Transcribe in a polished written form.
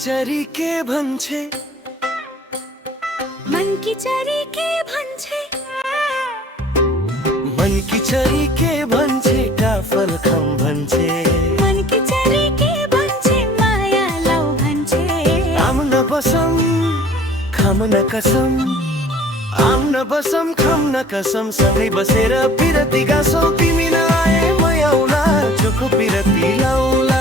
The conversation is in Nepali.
चरी के भन्छे मन की चरी के भन्छे मन की चरी के भन्छे काफल खम भन्छे मन की चरी के भन्छे माया लौ भन्छे आम न बसम खम न कसम आम न बसम खम न कसम सँगै बसेर पिरती गाँसौ तिमी नआए म आउला चोखो पिरती लाउला